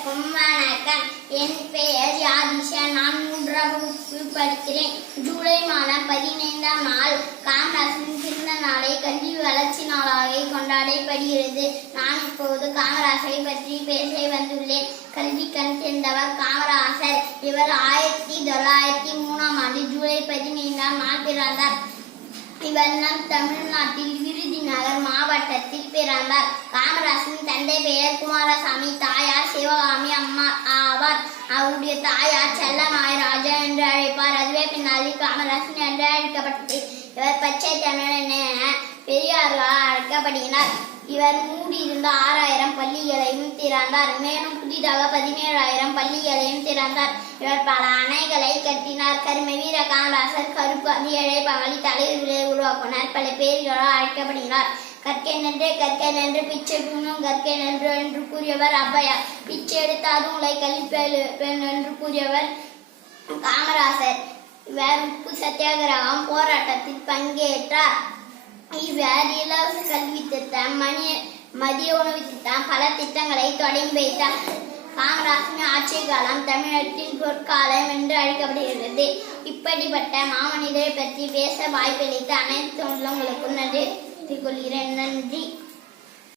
அனைவருக்கும் வணக்கம் என் பெயர் யாதிஷா. நான் மூன்றாம் வகுப்பு படிக்கிறேன். ஜூலை மாதம் பதினைந்தாம் நாள் காமராசரின் பிறந்த நாளை கல்வி வளர்ச்சி நாளாக கொண்டாடப்படுகிறது. நான் இப்போது காமராசரை பற்றி பேச வந்துள்ளேன். கல்வி கண் சேர்ந்தவர் காமராசர். இவர் ஆயிரத்தி தொள்ளாயிரத்தி மூணாம் ஆண்டு ஜூலை பதினைந்தாம் நாள் பிறந்தார். இவர் நம் தமிழ்நாட்டில் விருதுநகர் மாவட்டத்தில் பிறந்தார். காமராசன் தந்தை பெயர் குமாரசாமி. தாயார் சிவா அவருடைய தாயார் செல்லமாய் ராஜா என்று அழைப்பார். அதுவே பின்னாளில் காமராசன் என்று அழைக்கப்பட்டது. இவர் பச்சை தமிழன் என பெரியார்களால் அழைக்கப்படுகிறார். இவர் மூடியிருந்த ஆறாயிரம் பள்ளிகளையும் திறந்தார். மேலும் புதிதாக பதினேழாயிரம் பள்ளிகளையும் திறந்தார். இவர் பல அணைகளை கட்டினார். கருமை வீர காமராசர் கருப்பு ஏழை பங்காளி தலைவர்களை உருவாக்கினார். பல பேர்களால் அழைக்கப்படுகிறார். கற்கை நன்றே கற்கை நன்று பிச்சை புண்ணும் கற்கை நன்று என்று கூறியவர் ஔவையார் பிச்சை எடுத்தாது உங்களை பெண் என்று கூறியவர் காமராசர். இவர் உப்பு சத்தியாகிரகம் போராட்டத்தில் பங்கேற்றார். இவர் இலவச கல்வி திட்டம் மணி மதிய உணவு திட்டம் பல திட்டங்களை தொடங்கி வைத்தார். காமராஜின் ஆட்சி காலம் தமிழகத்தின் பொற்காலம் என்று அழைக்கப்படுகிறது. இப்படிப்பட்ட மாமனிதரை பற்றி பேச வாய்ப்பளித்த அனைத்து உள்ளவங்களுக்கும் நன்றி.